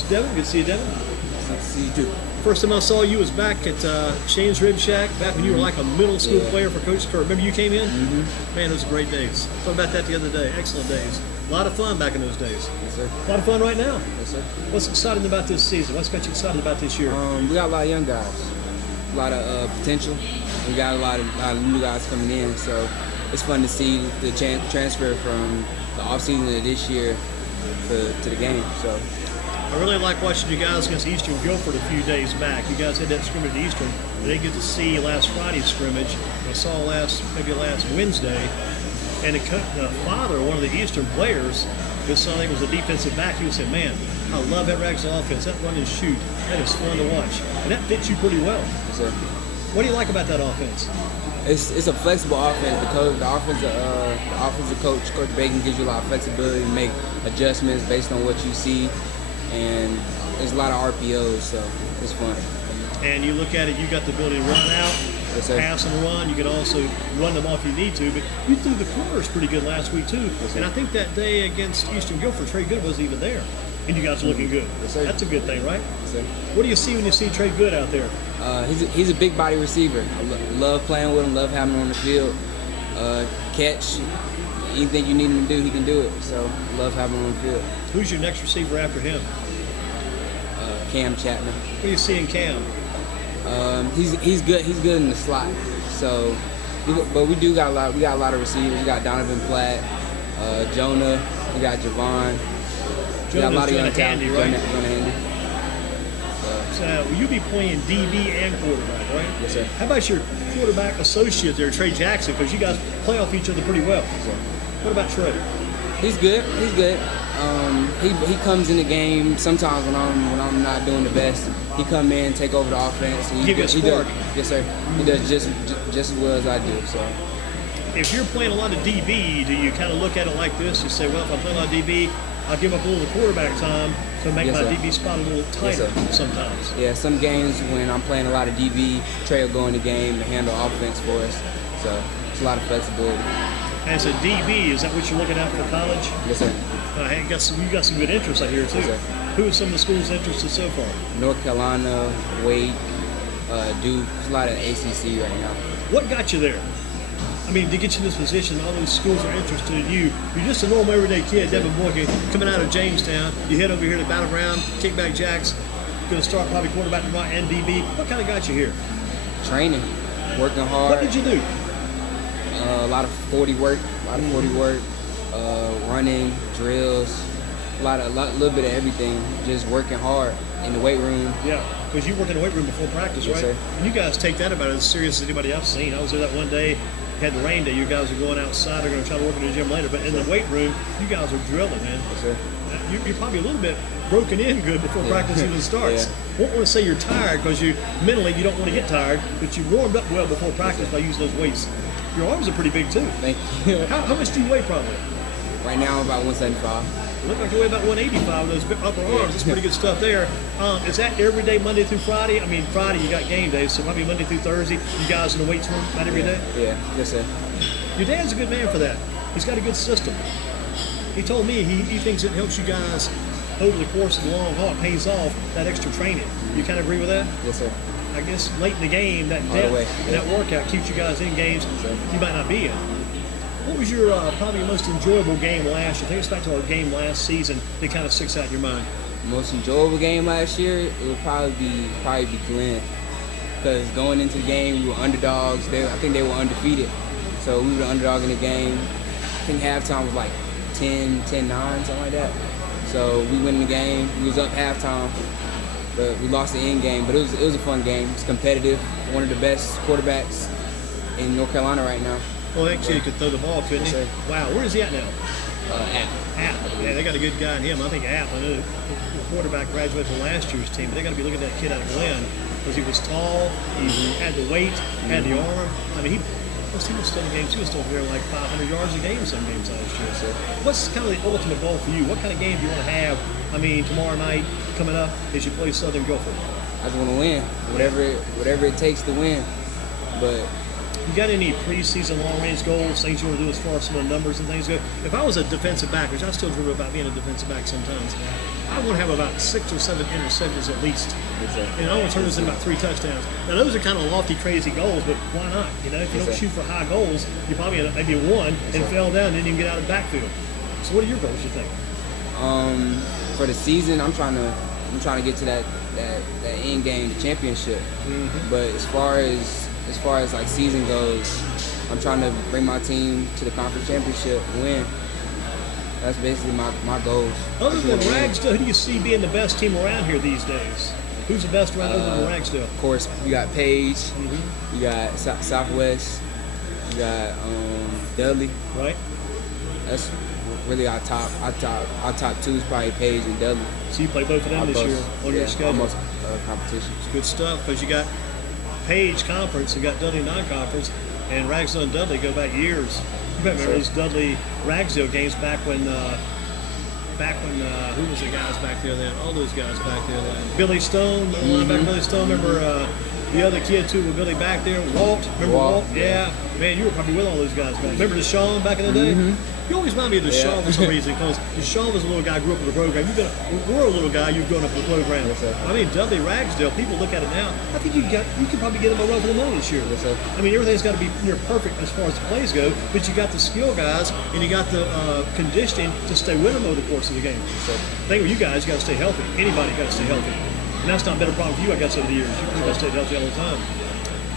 It's Devan. Good to see you, Devan. Good to see you too. First time I saw you was back at Shane's Rib Shack, back when you were like a middle school player for Coach Kerr. Remember you came in? Man, those were great days. Thought about that the other day. Excellent days. A lot of fun back in those days. Yes, sir. A lot of fun right now. Yes, sir. What's exciting about this season? What's got you excited about this year? We got a lot of young guys, a lot of potential. We got a lot of new guys coming in, so it's fun to see the transfer from the offseason of this year to the game. So I really like watching you guys against Eastern Guilford a few days back. You guys had that scrimmage at Eastern. I didn't get to see last Friday's scrimmage. I saw last Wednesday. And the father of one of the Eastern players, his son, I think, was a defensive back. He said, "Man, I love that Ragsdale offense. That run and shoot, that is fun to watch." And that fits you pretty well. yes, sir. What do you like about that offense? It's a flexible offense. The offensive coach, Coach Bacon, gives you a lot of flexibility to make adjustments based on what you see, and there's a lot of RPOs, so it's fun. And you look at it, you got the ability to run out, Yes, sir. pass and run. You can also run them off if you need to, but you threw the corners pretty good last week too. Yes, and I think that day against Eastern Guilford, Trey Good wasn't even there, and you guys are looking good. Yes, sir. That's a good thing, right? Yes, sir. What do you see when you see Trey Good out there? He's a big body receiver. I love playing with him, love having him on the field. Catch, anything you need him to do, he can do it. So love having him on the field. Who's your next receiver after him? Cam Chapman. What do you see in Cam? He's good. He's good in the slot. So, but we got a lot of receivers. We got Donovan Platt, Jonah. We got Javon. We got a lot of young talent. Handy, right? Jonah Handy. So will you be playing DB and quarterback, right? Yes, sir. How about your quarterback associate there, Trey Jackson? Because you guys play off each other pretty well. Yes, sir. What about Trey? He's good. He's good. He comes in the game sometimes when I'm not doing the best. He come in, take over the offense. Give you a spark. Yes, sir. He does just as well as I do. So, if you're playing a lot of DB, do you kind of look at it like this? You say, well, if I'm playing a lot of DB, I'll give up a little quarterback time to make Yes, my sir. DB spot a little tighter Yes, sometimes. yeah, some games when I'm playing a lot of DB, Trey will go in the game and handle offense for us. So it's a lot of flexibility. As a DB, is that what you're looking at for college? Yes, sir. You got some good interest out here too. Yes, sir. Who are some of the schools interested so far? North Carolina, Wade, Duke. There's a lot of ACC right now. What got you there? I mean, to get you in this position, all those schools are interested in you. You're just a normal everyday kid, Devan Boykin, coming out of Jamestown. You head over here to Battleground, Kickback Jack's, going to start probably quarterback and DB. What kind of got you here? Training, working hard. What did you do? A lot of 40 work, running, drills, a little bit of everything. Just working hard in the weight room. Yeah, because you work in the weight room before practice, Yes, right? sir. And you guys take that about as serious as anybody I've seen. I was there that one day, had the rain day. You guys are going outside. They're going to try to work in the gym later. But in the weight room, you guys are drilling, man. Yes, sir. You're probably a little bit broken in good before practice even starts. Yeah. Won't want to say you're tired because mentally you don't want to get tired, but you warmed up well before practice by using those weights. Your arms are pretty big too. Thank you. How much do you weigh probably? Right now I'm about 175. You look like you weigh about 185 with those upper arms. That's pretty good stuff there. Is that every day, Monday through Friday? I mean, Friday you got game days, so probably Monday through Thursday. You guys in the weights room about every day? Yeah, yes, sir. Your dad's a good man for that. He's got a good system. He told me he thinks it helps you guys over the course of the long haul. It pays off that extra training. You kind of agree with that? Yes, sir. I guess late in the game, that All the way. depth and that workout keeps you guys in games Sure. you might not be in. What was your probably your most enjoyable game last year? Take us back to our game last season that kind of sticks out in your mind. Most enjoyable game last year, it would probably be Glenn. Because going into the game, we were underdogs. I think they were undefeated. So we were the underdog in the game. I think halftime was like 10-9, something like that. So we win the game. We was up halftime, but we lost the end game. But it was a fun game. It's competitive. One of the best quarterbacks in North Carolina right now. Well, that kid could throw the ball, couldn't he? Yes, sir. Wow, where is he at now? App. Yeah, they got a good guy in him. I think App, I know the quarterback graduated from last year's team, but they got to be looking at that kid out of Glenn because he was tall, he had the weight, had the arm. I mean, he was still in games. He was still here like 500 yards a game some games last year. So what's kind of the ultimate goal for you? What kind of game do you want to have? I mean, tomorrow night coming up as you play Southern Guilford. I just want to win, whatever it takes to win. But You got any preseason long-range goals, things you want to do as far as some of the numbers and things go? If I was a defensive back, which I still dream about being a defensive back sometimes, I want to have about 6 or 7 interceptions at least. Yes, sir. And I want to turn this into about 3 touchdowns. Now, those are kind of lofty, crazy goals, but why not? You know, if you Yes, don't sir. shoot for high goals, you probably end up maybe one and fell down and didn't even get out of the backfield. So what are your goals, you think? For the season, I'm trying to get to that end game, the championship. Mm-hmm. But as far as like season goes, I'm trying to bring my team to the conference championship and win. That's basically my goals. Other Just than wanna win. Ragsdale, who do you see being the best team around here these days? Who's the best around other than Ragsdale? Of course, you got Page, Mm-hmm. you got Southwest, you got Dudley. Right? That's really our top two is probably Page and Dudley. So you play both of them this year on your schedule. Almost competition. It's good stuff because you got Page conference, you got Dudley non-conference, and Ragsdale and Dudley go back years. You better remember those Dudley Ragsdale games back when who was the guys back there then? All those guys back there then. Billy Stone, linebacker Billy Stone. Remember the other kid too with Billy back there, Walt. Remember Walt? Yeah. Man, you were probably with all those guys back. Remember Deshaun back in the day? You always remind me of Deshaun for some reason because Deshaun was a little guy, grew up in the program. We're a little guy, you've grown up in the program. Yes, sir. I mean, Dudley Ragsdale, people look at it now. I think you could probably get them a run for the money this year. Yes, sir. I mean, everything's got to be near perfect as far as the plays go, but you got the skill guys and you got the conditioning to stay with them over the course of the game. So, the thing with you guys, you got to stay healthy. Anybody got to stay healthy, and that's not been a problem for you, I guess, over the years. You pretty much stayed healthy all the time.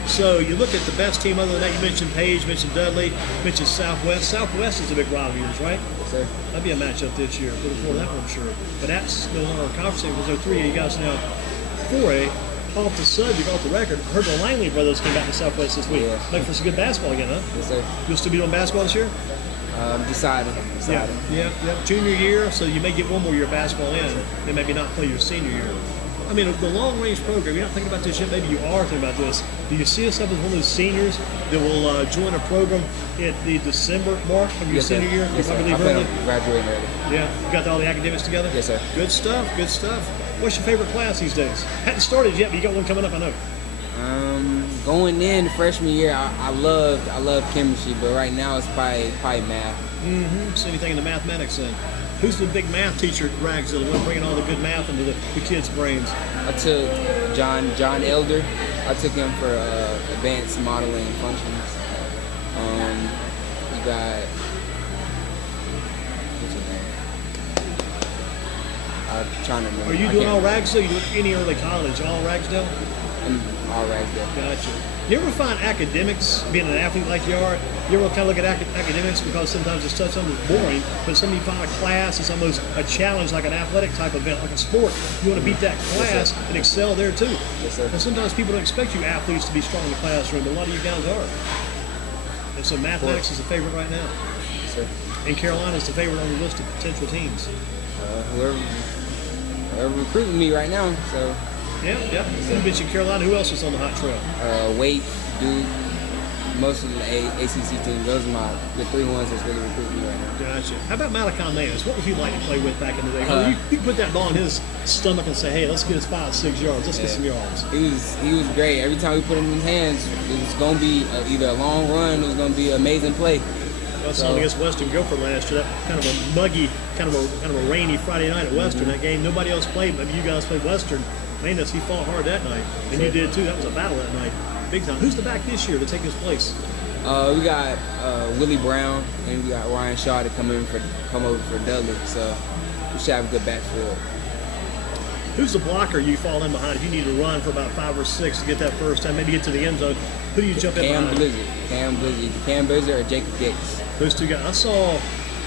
So you look at the best team other than that. You mentioned Page, mentioned Dudley, mentioned Southwest. Southwest is a big rival of yours, right? Yes, sir. That'd be a matchup this year. Looking forward to that one, I'm sure. But that's no longer a conference because there are 3 of you guys now. 4A, off the subject, off the record. Heard the Langley brothers came back to Southwest this week. Yeah. Making for some good basketball again, huh? Yes, sir. You'll still be doing basketball this year? Decided. Yeah. Junior year, so you may get one more year of basketball in, and maybe not play your senior year. I mean, the long-range program, you're not thinking about this yet, maybe you are thinking about this. Do you see yourself as one of those seniors that will join a program at the December mark of your Yes, sir. senior year? Yes, You probably sir. I leave plan early? on graduating early. Yeah, you got all the academics together? Yes, sir. Good stuff, good stuff. What's your favorite class these days? Hadn't started yet, but you got one coming up, I know. Going in freshman year, I love chemistry, but right now it's probably math. Mm-hmm. So anything in the mathematics then? Who's the big math teacher at Ragsdale, the one bringing all the good math into the kids' brains? I took John Elder. I took him for advanced modeling functions. You got what's his name? I'm trying to remember. Are you I doing can't all remember. Ragsdale? You doing any early college? All Ragsdale? I'm all Ragsdale. Gotcha. You ever find academics, being an athlete like you are, you ever kind of look at academics because sometimes it's almost boring, but sometimes you find a class that's almost a challenge, like an athletic type event, like a sport. You want to beat that class sir. and excel there too. Yes, sir. And sometimes people don't expect you athletes to be strong in the classroom, but a lot of you guys are. And so mathematics is a favorite right now. Yes, sir. And Carolina is the favorite on the list of potential teams. Whoever recruiting me right now, so Yeah. You mentioned Carolina. Who else is on the hot trail? Wait, Duke, most of the ACC teams. Those are the 3 ones that's really recruiting me right now. Gotcha. How about Malachi Nance? What was he like to play with back in the day? You could put that ball in his stomach and say, hey, let's get us 5-6 yards. Let's get some yards. He was great. Every time we put him in his hands, it was going to be either a long run or it was going to be an amazing play. Well, so against Western Guilford last year, that kind of a muggy, kind of a rainy Friday night at Western. That game, nobody else played. Maybe you guys played Western. Man, he fought hard that night, and you did too. That was a battle that night, big time. Who's the back this year to take his place? We got Willie Brown and we got Ryan Shaw to come over for Dudley. So we should have a good backfield. Who's the blocker you fall in behind if you need to run for about 5 or 6 to get that first time, maybe get to the end zone? Who do you jump in behind? Cam Blizzard or Jacob Gates. Those 2 guys. I saw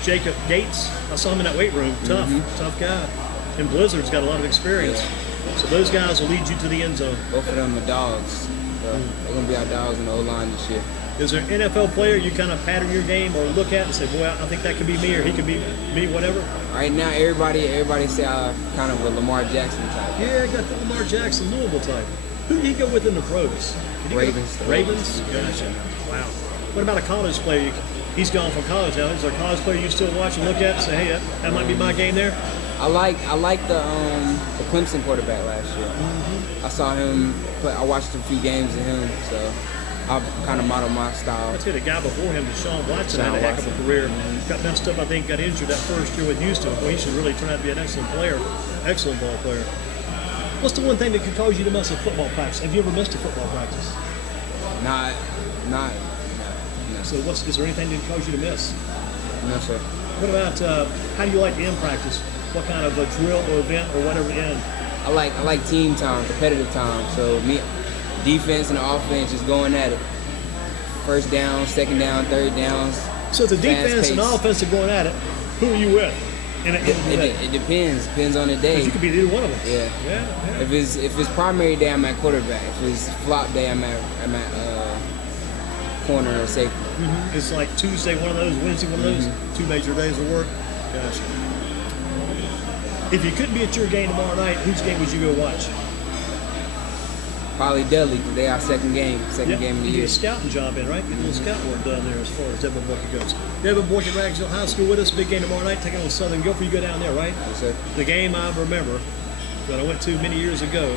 Jacob Gates. I saw him in that weight room. Tough guy. And Blizzard's got a lot of experience. Yeah. So those guys will lead you to the end zone. Both of them are dogs. So they're going to be our dogs in the O-line this year. Is there an NFL player you kind of pattern your game or look at and say, boy, I think that could be me or he could be me, whatever? Right now, everybody say I'm kind of a Lamar Jackson type. Yeah, I got the Lamar Jackson, Louisville type. Who did he go with in the pros? Ravens. Ravens? Gotcha. Wow. What about a college player? He's gone from college now. Is there a college player you still watch and look at and say, hey, that might be my game there? I like the Clemson quarterback last year. I saw him play. I watched a few games of him, so I'll kind of model my style. I'd say the guy before him, Deshaun Watson, had a Deshaun heck of a Watson. career. Got messed up, I think, got injured that first year with Houston. Well, he should really turn out to be an excellent player, excellent ball player. What's the one thing that could cause you to miss a football practice? Have you ever missed a football practice? No. So is there anything that can cause you to miss? No, sir. What about, how do you like to end practice? What kind of a drill or event or whatever end? I like team time, competitive time. So me, defense and offense, just going at it. First down, second down, third downs. So the defense and offense are going at it. Who are you with? It depends. Depends on the day. You could be either one of them. Yeah. If it's primary day, I'm at quarterback. If it's flop day, I'm at corner or safety. Mm-hmm. It's like Tuesday, one of those, Wednesday, one of those. 2 major days of work. Gotcha. If you couldn't be at your game tomorrow night, whose game would you go watch? Probably Dudley, because they our second game of the You year. get a scouting job in, right? Get a little scout work done there as far as Devan Boykin goes. Devan Boykin, Ragsdale High School with us. Big game tomorrow night, taking on Southern. Go for you go down there, right? Yes, sir. The game I remember that I went to many years ago.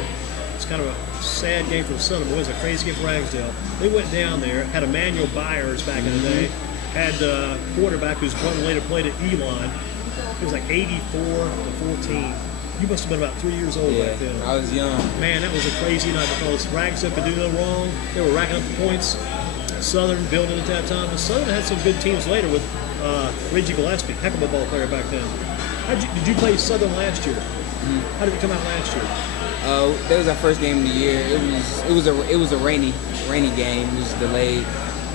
It's kind of a sad game for Southern. It was a crazy game for Ragsdale. They went down there, had Emmanuel Byers back in the day, had a quarterback whose brother later played at Elon. It was like 84 to 14. You must have been about 3 years old back then. I was young. Man, that was a crazy night because Ragsdale could do no wrong. They were racking up the points. Southern building at that time. But Southern had some good teams later with Reggie Gillespie, heck of a ball player back then. Did you play Southern last year? How did it come out last year? That was our first game of the year. It was a rainy game. It was delayed,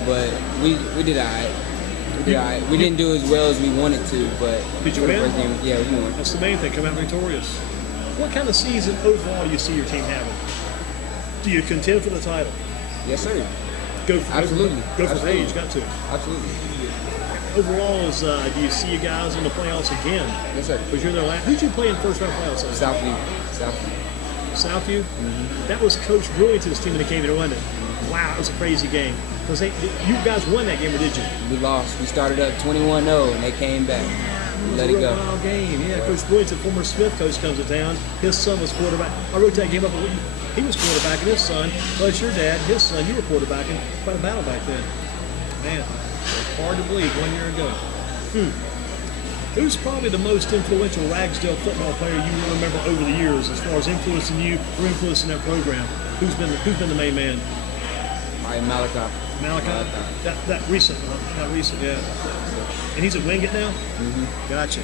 but we did all right. We didn't do as well as we wanted to, but did you win? First game, yeah, we won. That's the main thing. Come out victorious. What kind of season overall do you see your team having? Do you contend for the title? Yes, sir. Absolutely. Go for Absolutely. age. Got to. Absolutely. Overall, do you see you guys in the playoffs again? Yes, sir. Because you're in their last. Who'd you play in first round playoffs? Southview. Southview? That was Coach Brewington's team when they came in, wasn't it? Wow, it was a crazy game. Because you guys won that game, or did you? We lost. We started up 21-0, and they came back. We let it go. Wild game. Yeah, Coach Brewington, former Smith coach, comes to town. His son was quarterback. I wrote that game up. He was quarterbacking his son. Plus your dad, his son, you were quarterbacking. Quite a battle back then. Man, hard to believe 1 year ago. Who's probably the most influential Ragsdale football player you remember over the years as far as influencing you or influencing that program? Who's been the main man? Malachi. Malachi? That recent, yeah. And he's at Wingate now? Gotcha.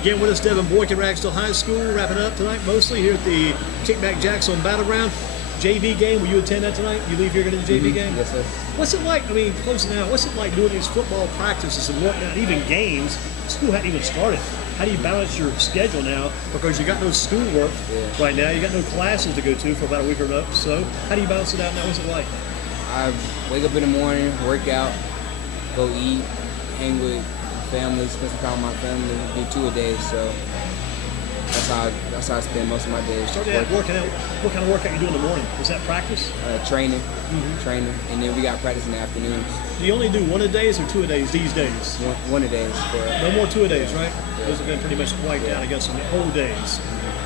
Again with us, Devan Boykin, Ragsdale High School, wrapping up tonight mostly here at the Kickback Jack on Battleground. JV game, will you attend that tonight? You leave here going to the JV game? Yes, sir. What's it like, closing out, what's it like doing these football practices and whatnot, even games? School hadn't even started. How do you balance your schedule now? Because you got no schoolwork right now. You got no classes to go to for about a week or so. How do you balance it out now? What's it like? I wake up in the morning, work out, go eat, hang with family, spend some time with my family, do 2 a day. So that's how I spend most of my days. So working out. What kind of workout you do in the morning? Is that practice? Training, and then we got practice in the afternoons. Do you only do 1 a days or 2 a days these days? One a days. No more 2 a days, right? Those have been pretty much wiped out, I guess, in the whole days.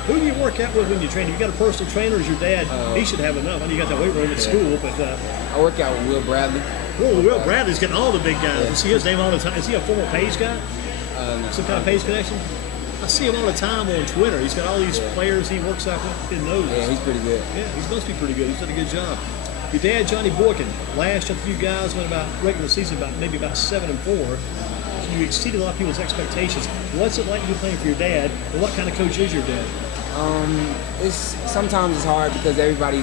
Who do you work out with when you train? You got a personal trainer? Is your dad? He should have enough. I know you got that weight room at school, but I work out with Will Bradley. Will Bradley's getting all the big guys. You see his name all the time. Is he a former Page guy? No. Some kind of Page connection? I see him all the time on Twitter. He's got all these players he works out with in those. Yeah, he's pretty good. Yeah, he must be pretty good. He's done a good job. Your dad, Johnny Boykin, last year, a few guys went about regular season maybe about 7-4. So you exceeded a lot of people's expectations. What's it like you playing for your dad, and what kind of coach is your dad? Sometimes it's hard because everybody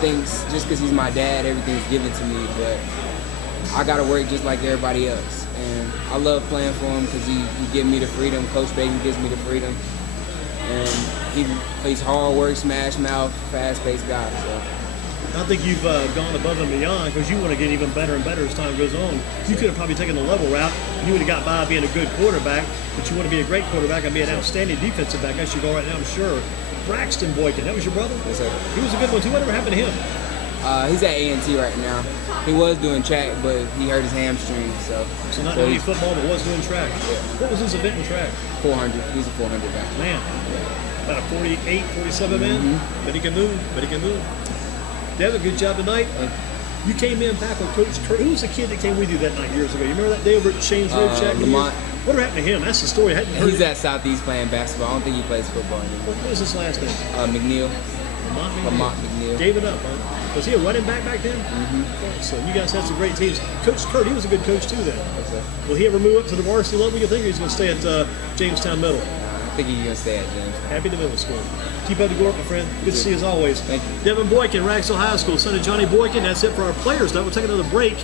thinks just because he's my dad, everything's given to me. But I gotta work just like everybody else, and I love playing for him because he gives me the freedom. Coach Baker gives me the freedom, and he's hard work, smash mouth, fast-paced guy. So. I think you've gone above and beyond because you want to get even better and better as time goes on. You could have probably taken the level route. You would have got by being a good quarterback, but you want to be a great quarterback and be an outstanding defensive back. As you go right now, I'm sure. Braxton Boykin, that was your brother? Yes, sir. He was a good one too. Whatever happened to him? He's at A&T right now. He was doing track, but he hurt his hamstring. So not doing any football, but was doing track. Yeah. What was his event in track? 400. He's a 400 guy. Man, about a 48, 47 man. But he can move. Devan, good job tonight. You came in back with Coach Kurt. Who was the kid that came with you that night years ago? You remember that day over at Shane's Road Shack? Lamont. What happened to him? That's the story. I hadn't heard. He's at Southeast playing basketball. I don't think he plays football anymore. What was his last name? McNeil. Lamont McNeil. Gave it up, huh? Was he a running back then? Mm-hmm. So you guys had some great teams. Coach Kurt, he was a good coach too then. Okay. Will he ever move up to the varsity level, you think, or he's going to stay at Jamestown Middle? I think he's going to stay at Jamestown. Happy to middle school. Keep up the good work, my friend. Good to see you as always. Thank you. Devan Boykin, Ragsdale High School, son of Johnny Boykin. That's it for our players. Now we'll take another break.